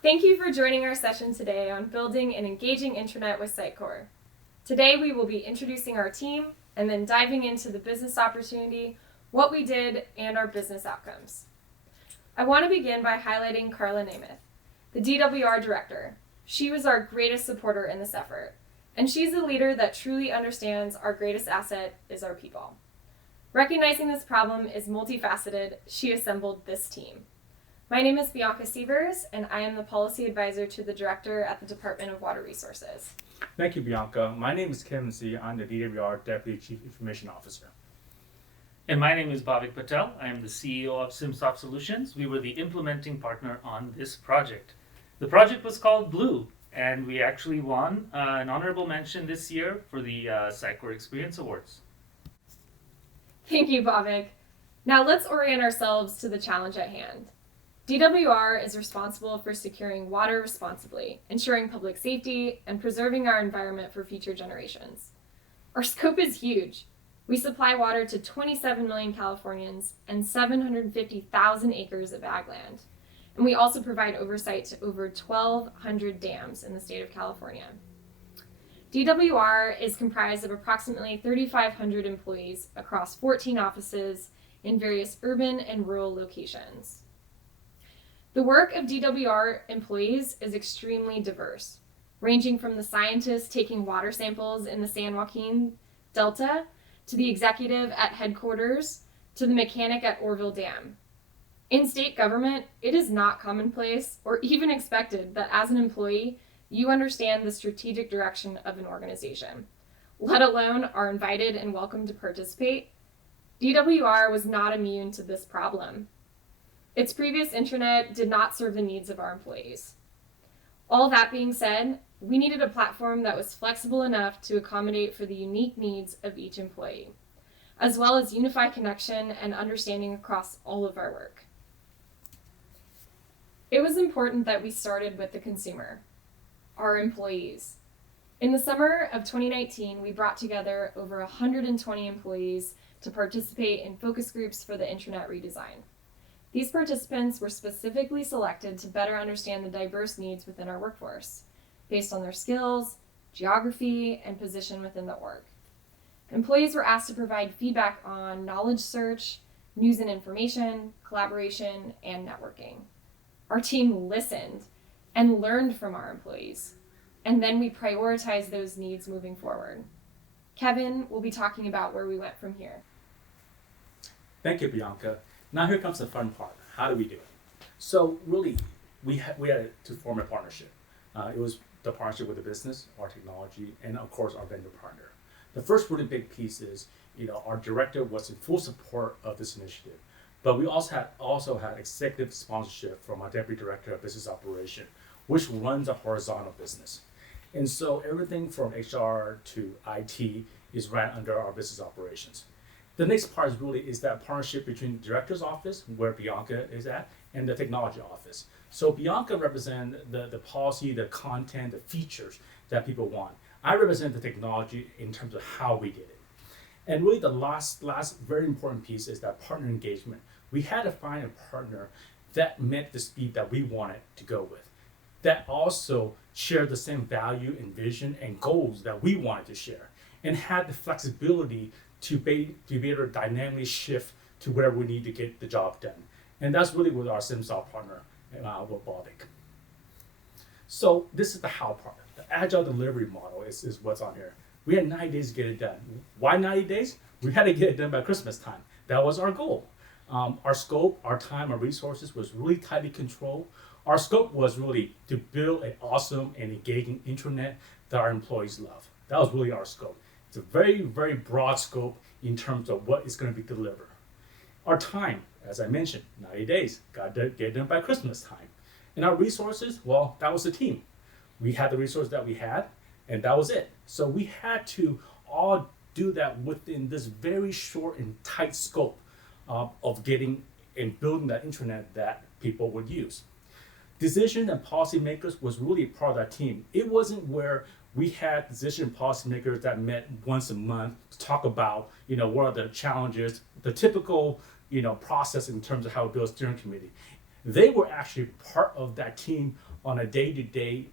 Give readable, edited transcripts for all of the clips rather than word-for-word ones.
Thank you for joining our session today on building an engaging intranet with Sitecore. Today we will be introducing our team and then diving into the business opportunity, what we did, and our business outcomes. I want to begin by highlighting Carla Namath, the DWR director. She was our greatest supporter in this effort, and she's a leader that truly understands our greatest asset is our people. Recognizing this problem is multifaceted, she assembled this team. My name is Bianca Sievers, and I am the policy advisor to the director at the Department of Water Resources. Thank you, Bianca. My name is Kevin C. I'm the DWR Deputy Chief Information Officer. And my name is Bhavik Patel. I am the CEO of SimSoft Solutions. We were the implementing partner on this project. The project was called Blue, and we actually won an honorable mention this year for the Sitecore Experience Awards. Thank you, Bhavik. Now let's orient ourselves to the challenge at hand. DWR is responsible for securing water responsibly, ensuring public safety, and preserving our environment for future generations. Our scope is huge. We supply water to 27 million Californians and 750,000 acres of ag land. And we also provide oversight to over 1,200 dams in the state of California. DWR is comprised of approximately 3,500 employees across 14 offices in various urban and rural locations. The work of DWR employees is extremely diverse, ranging from the scientists taking water samples in the San Joaquin Delta, to the executive at headquarters, to the mechanic at Orville Dam. In state government, it is not commonplace or even expected that as an employee, you understand the strategic direction of an organization, let alone are invited and welcome to participate. DWR was not immune to this problem. Its previous intranet did not serve the needs of our employees. All that being said, we needed a platform that was flexible enough to accommodate for the unique needs of each employee, as well as unify connection and understanding across all of our work. It was important that we started with the consumer, our employees. In the summer of 2019, we brought together over 120 employees to participate in focus groups for the intranet redesign. These participants were specifically selected to better understand the diverse needs within our workforce, based on their skills, geography, and position within the org. Employees were asked to provide feedback on knowledge search, news and information, collaboration, and networking. Our team listened and learned from our employees, and then we prioritized those needs moving forward. Kevin will be talking about where we went from here. Thank you, Bianca. Now here comes the fun part. How do we do it? So really, we had to form a partnership. It was the partnership with the business, our technology, and of course our vendor partner. The first really big piece is, our director was in full support of this initiative, but we also had executive sponsorship from our deputy director of business operation, which runs a horizontal business. And so everything from HR to IT is ran under our business operations. The next part is that partnership between the director's office, where Bianca is at, and the technology office. So Bianca represents the policy, the content, the features that people want. I represent the technology in terms of how we did it. And really the last very important piece is that partner engagement. We had to find a partner that met the speed that we wanted to go with, that also shared the same value and vision and goals that we wanted to share, and had the flexibility to be able to dynamically shift to where we need to get the job done. And that's really with our SimSoft partner, with Bhavik. So this is the how part. The Agile delivery model is what's on here. We had 90 days to get it done. Why 90 days? We had to get it done by Christmas time. That was our goal. Our scope, our time, our resources was really tightly controlled. Our scope was really to build an awesome and engaging intranet that our employees love. That was really our scope. It's a very, very broad scope in terms of what is going to be delivered. Our time, as I mentioned, 90 days, got to get done by Christmas time. And our resources, well, that was the team. We had the resources that we had, and that was it. So we had to all do that within this very short and tight scope of getting and building that intranet that people would use. Decision and policymakers was really a part of that team. It wasn't where we had decision policymakers that met once a month to talk about, what are the challenges, the typical, process in terms of how we build a steering committee. they were actually part of that team on a day-to-day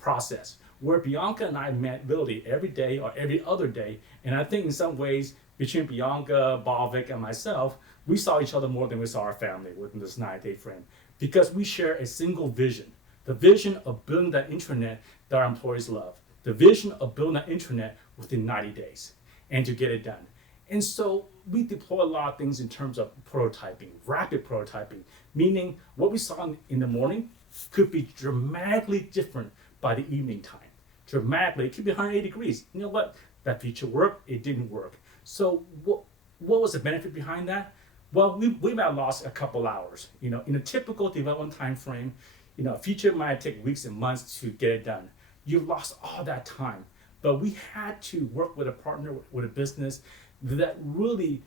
process, where Bianca and I met literally every day or every other day. And I think in some ways, between Bianca, Bhavik, and myself, we saw each other more than we saw our family within this 9-day frame, because we share a single vision, the vision of building that intranet that our employees love, the vision of building that intranet within 90 days and to get it done. And so we deploy a lot of things in terms of prototyping, rapid prototyping, meaning what we saw in the morning could be dramatically different by the evening time. Dramatically, it could be 180 degrees. You know what? That feature worked, it didn't work. So what was the benefit behind that? Well, we might have lost a couple hours. You know, in a typical development time frame, you know, a feature might take weeks and months to get it done. You've lost all that time. But we had to work with a partner, with a business that really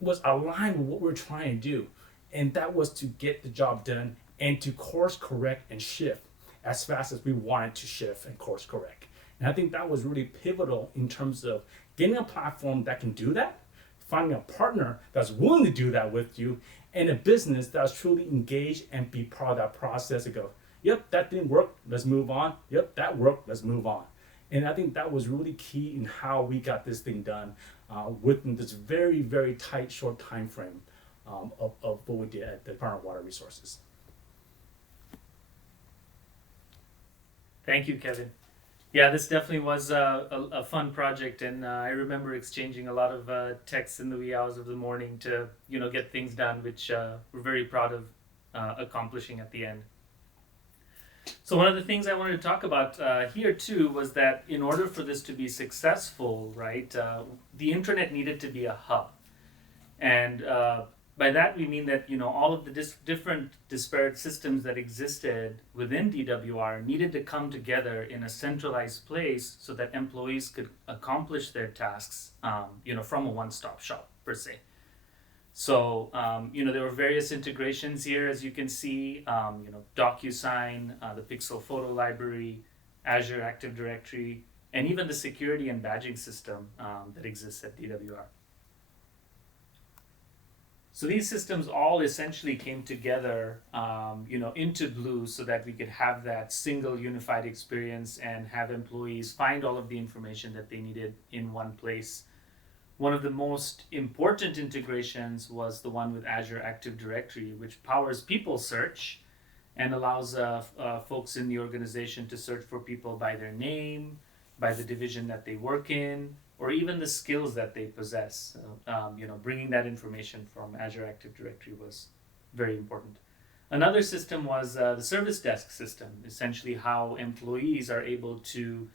was aligned with what we're trying to do. And that was to get the job done and to course correct and shift as fast as we wanted to shift and course correct. And I think that was really pivotal in terms of getting a platform that can do that, finding a partner that's willing to do that with you, and a business that's truly engaged and be part of that process and go, yep, that didn't work, let's move on. Yep, that worked, let's move on. And I think that was really key in how we got this thing done within this very, very tight, short time frame of what we did at the Department of Water Resources. Thank you, Kevin. Yeah, this definitely was a fun project, and I remember exchanging a lot of texts in the wee hours of the morning to get things done, which we're very proud of accomplishing at the end. So one of the things I wanted to talk about here too was that in order for this to be successful, right, the intranet needed to be a hub, and by that we mean that all of the different disparate systems that existed within DWR needed to come together in a centralized place so that employees could accomplish their tasks, from a one-stop shop per se. So, there were various integrations here, as you can see, DocuSign, the Pixel Photo Library, Azure Active Directory, and even the security and badging system that exists at DWR. So these systems all essentially came together, into Blue so that we could have that single unified experience and have employees find all of the information that they needed in one place. One of the most important integrations was the one with Azure Active Directory, which powers people search and allows folks in the organization to search for people by their name, by the division that they work in, or even the skills that they possess. Bringing that information from Azure Active Directory was very important. Another system was the service desk system, essentially how employees are able to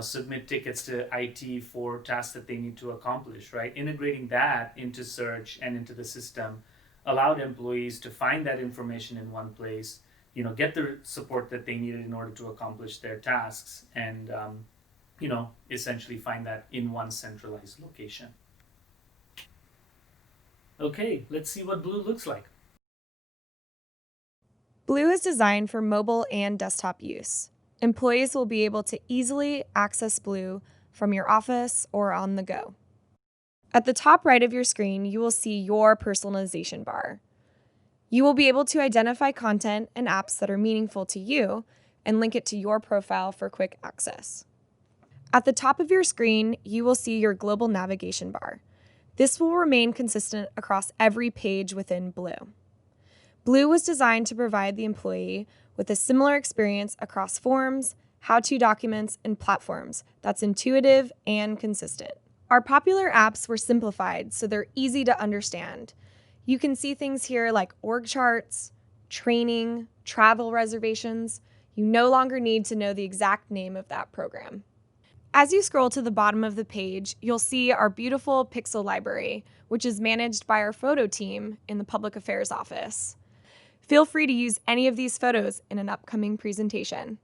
submit tickets to IT for tasks that they need to accomplish, right? Integrating that into search and into the system allowed employees to find that information in one place, get the support that they needed in order to accomplish their tasks, and essentially find that in one centralized location. Okay, let's see what Blue looks like. Blue is designed for mobile and desktop use. Employees will be able to easily access Blue from your office or on the go. At the top right of your screen, you will see your personalization bar. You will be able to identify content and apps that are meaningful to you and link it to your profile for quick access. At the top of your screen, you will see your global navigation bar. This will remain consistent across every page within Blue. Blue was designed to provide the employee with a similar experience across forms, how-to documents, and platforms that's intuitive and consistent. Our popular apps were simplified so they're easy to understand. You can see things here like org charts, training, travel reservations. You no longer need to know the exact name of that program. As you scroll to the bottom of the page, you'll see our beautiful Pixel library, which is managed by our photo team in the Public Affairs office. Feel free to use any of these photos in an upcoming presentation.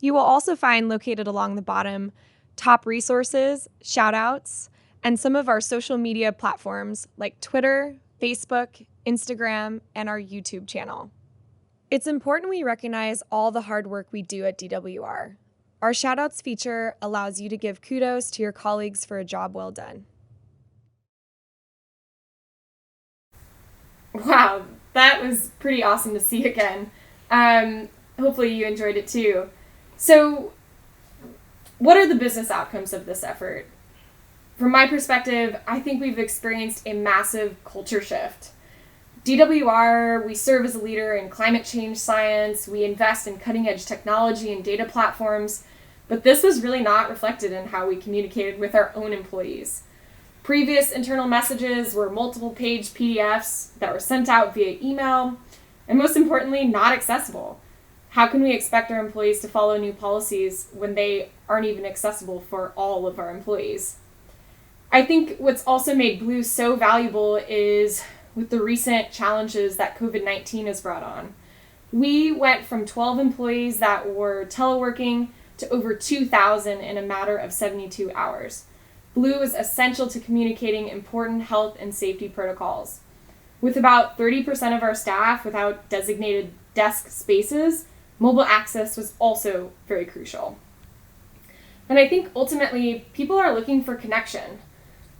You will also find located along the bottom top resources, shoutouts, and some of our social media platforms like Twitter, Facebook, Instagram, and our YouTube channel. It's important we recognize all the hard work we do at DWR. Our shoutouts feature allows you to give kudos to your colleagues for a job well done. Wow, that was pretty awesome to see again. Hopefully you enjoyed it too. So, what are the business outcomes of this effort? From my perspective, I think we've experienced a massive culture shift. DWR, we serve as a leader in climate change science, we invest in cutting-edge technology and data platforms, but this was really not reflected in how we communicated with our own employees. Previous internal messages were multiple-page PDFs that were sent out via email, and most importantly, not accessible. How can we expect our employees to follow new policies when they aren't even accessible for all of our employees? I think what's also made Blue so valuable is with the recent challenges that COVID-19 has brought on. We went from 12 employees that were teleworking to over 2,000 in a matter of 72 hours. Blue is essential to communicating important health and safety protocols. With about 30% of our staff without designated desk spaces, mobile access was also very crucial. And I think ultimately, people are looking for connection.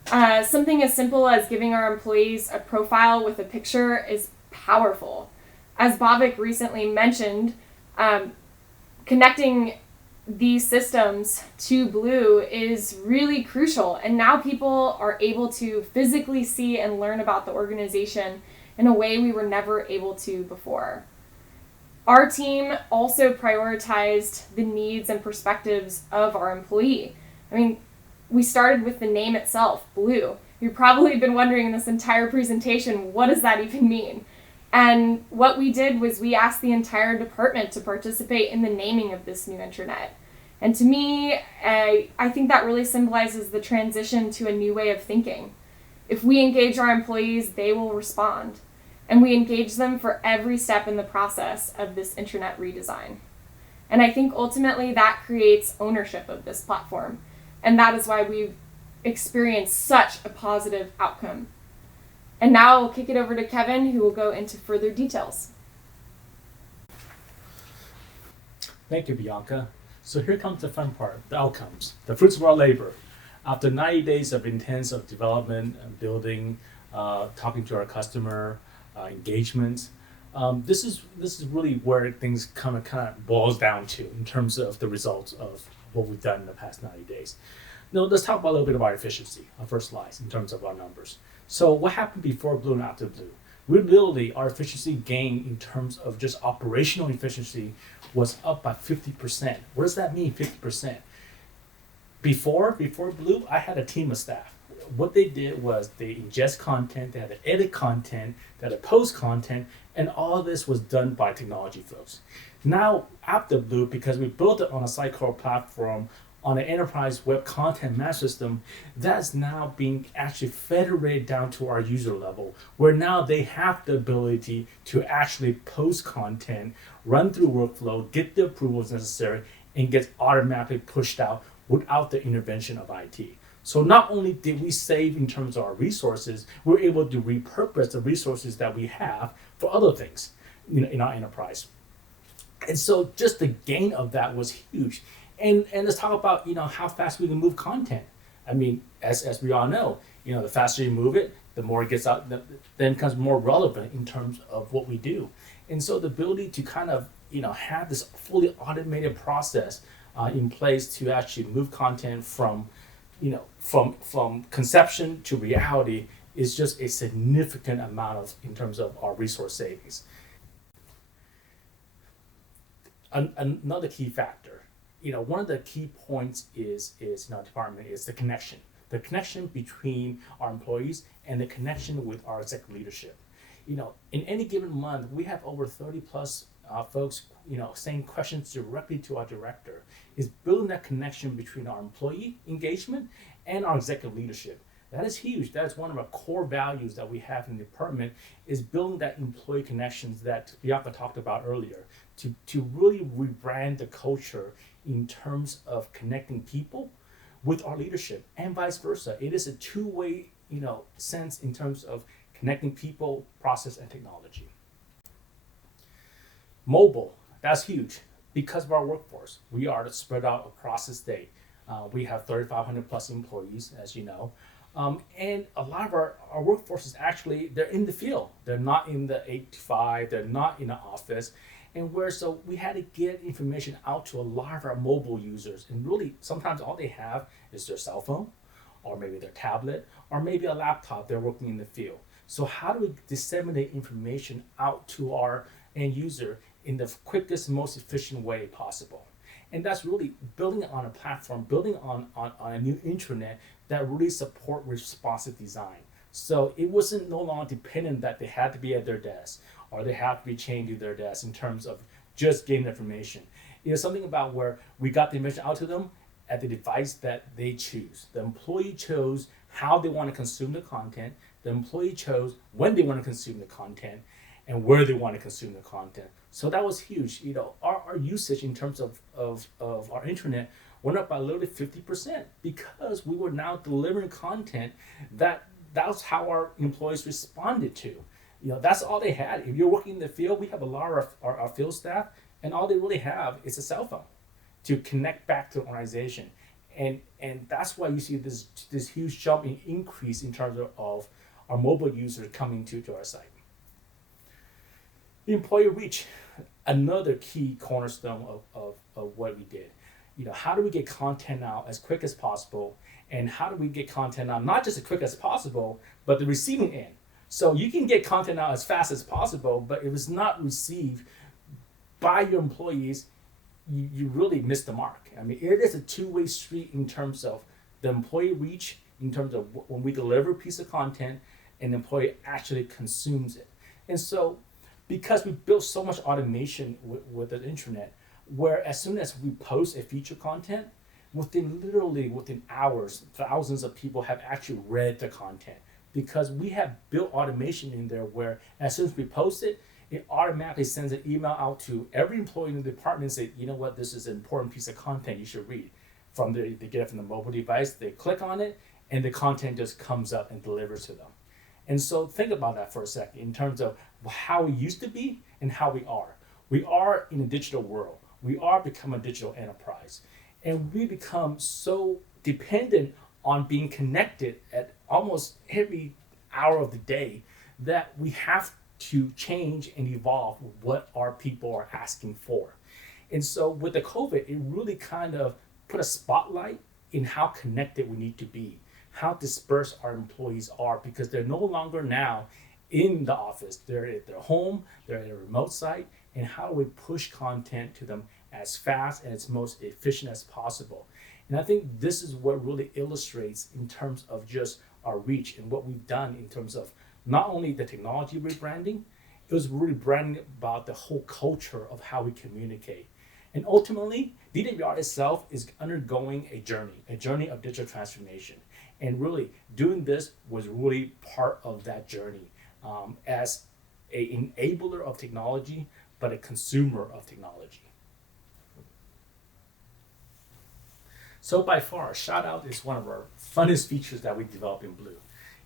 Something as simple as giving our employees a profile with a picture is powerful. As Bhavik recently mentioned, connecting these systems to Blue is really crucial. And now people are able to physically see and learn about the organization in a way we were never able to before. Our team also prioritized the needs and perspectives of our employee. I mean, we started with the name itself, Blue. You've probably been wondering in this entire presentation, what does that even mean? And what we did was we asked the entire department to participate in the naming of this new intranet. And to me, I think that really symbolizes the transition to a new way of thinking. If we engage our employees, they will respond. And we engage them for every step in the process of this intranet redesign. And I think ultimately that creates ownership of this platform. And that is why we've experienced such a positive outcome. And now I'll kick it over to Kevin, who will go into further details. Thank you, Bianca. So here comes the fun part, the outcomes, the fruits of our labor. After 90 days of intensive development and building, talking to our customer, engagement, this is really where things kind of boils down to in terms of the results of what we've done in the past 90 days. Now, let's talk about a little bit about efficiency, our first slides, in terms of our numbers. So what happened before Blue and after Blue? Our efficiency gain in terms of just operational efficiency was up by 50%. What does that mean, 50%? Before Blue, I had a team of staff. What they did was they ingest content, they had to edit content, they had to post content, and all this was done by technology folks. Now, after Blue, because we built it on a Sitecore platform, on an enterprise web content management system, that's now being actually federated down to our user level, where now they have the ability to actually post content, run through workflow, get the approvals necessary, and get automatically pushed out without the intervention of IT. So not only did we save in terms of our resources, we're able to repurpose the resources that we have for other things in our enterprise. And so just the gain of that was huge. And let's talk about how fast we can move content. I mean, as we all know, the faster you move it, the more it gets out, then it becomes more relevant in terms of what we do. And so the ability to kind of have this fully automated process in place to actually move content from conception to reality is just a significant amount in terms of our resource savings. Another key factor, one of the key points is in our department is the connection between our employees and the connection with our executive leadership. In any given month, we have over 30 plus folks, saying questions directly to our director. Is building that connection between our employee engagement and our executive leadership. That is huge. That is one of our core values that we have in the department, is building that employee connections that Bianca talked about earlier, to really rebrand the culture in terms of connecting people with our leadership and vice versa. It is a two-way, sense in terms of connecting people, process, and technology. Mobile, that's huge. Because of our workforce, we are spread out across the state. We have 3,500 plus employees, as you know. And a lot of our workforce is actually, they're in the field. They're not in the 8 to 5, they're not in the office. So we had to get information out to a lot of our mobile users. And really, sometimes all they have is their cell phone, or maybe their tablet, or maybe a laptop. They're working in the field. So how do we disseminate information out to our end user in the quickest, most efficient way possible? And that's really building on a platform, building on a new intranet that really support responsive design. So it wasn't no longer dependent that they had to be at their desk or they have to be chained to their desk in terms of just getting information. It was something about where we got the information out to them at the device that they choose. The employee chose how they want to consume the content. The employee chose when they want to consume the content and where they want to consume the content. So that was huge. Our usage in terms of our intranet went up by literally 50% because we were now delivering content that's how our employees responded to. That's all they had. If you're working in the field, we have a lot of our field staff, and all they really have is a cell phone to connect back to the organization. And that's why you see this huge jump in increase in terms of our mobile users coming to our site. The employee reach, another key cornerstone of what we did. How do we get content out as quick as possible? And how do we get content out not just as quick as possible, but the receiving end? So you can get content out as fast as possible, but if it's not received by your employees, you really miss the mark. I mean, it is a two-way street in terms of the employee reach, in terms of when we deliver a piece of content and the employee actually consumes it. And so, because we built so much automation with the intranet, where as soon as we post a feature content, within hours, thousands of people have actually read the content because we have built automation in there where as soon as we post it, it automatically sends an email out to every employee in the department and say, you know what, this is an important piece of content you should read. They get it from the mobile device, they click on it, and the content just comes up and delivers to them. And so think about that for a second in terms of how we used to be and how we are. We are in a digital world. We are becoming a digital enterprise. And we become so dependent on being connected at almost every hour of the day that we have to change and evolve what our people are asking for. And so with the COVID, it really kind of put a spotlight in how connected we need to be, how dispersed our employees are, because they're no longer now in the office. They're at their home, they're at a remote site, and how do we push content to them as fast and as most efficient as possible. And I think this is what really illustrates in terms of just our reach and what we've done in terms of not only the technology rebranding, it was really branding about the whole culture of how we communicate. And ultimately, DWR itself is undergoing a journey of digital transformation. And really, doing this was really part of that journey as an enabler of technology, but a consumer of technology. So by far, shout out is one of our funnest features that we develop in Blue.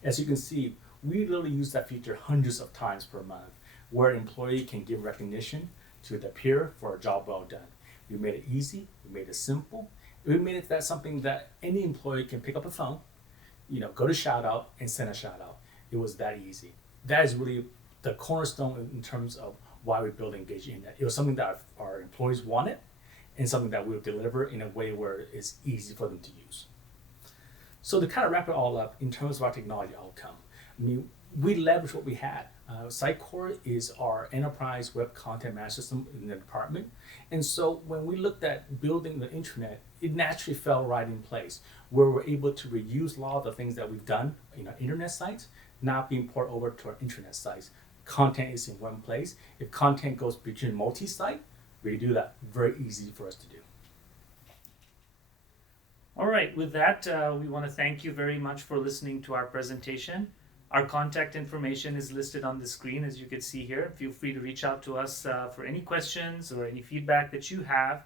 As you can see, we literally use that feature hundreds of times per month, where an employee can give recognition to their peer for a job well done. We made it easy, we made it simple, we made it that something that any employee can pick up a phone, go to shout out and send a shout out. It was that easy. That is really the cornerstone in terms of why we built Engage in that. It was something that our employees wanted and something that we'll deliver in a way where it's easy for them to use. So to kind of wrap it all up in terms of our technology outcome, we leverage what we had. Sitecore is our enterprise web content management system in the department. And so when we looked at building the intranet, it naturally fell right in place, where we're able to reuse a lot of the things that we've done in our internet sites, now being poured over to our intranet sites. Content is in one place. If content goes between multi-site, we can do that. Very easy for us to do. All right, with that, we want to thank you very much for listening to our presentation. Our contact information is listed on the screen, as you can see here. Feel free to reach out to us for any questions or any feedback that you have.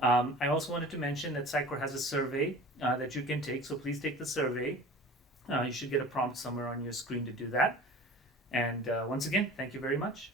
I also wanted to mention that Sitecore has a survey that you can take, so please take the survey. You should get a prompt somewhere on your screen to do that. And once again, thank you very much.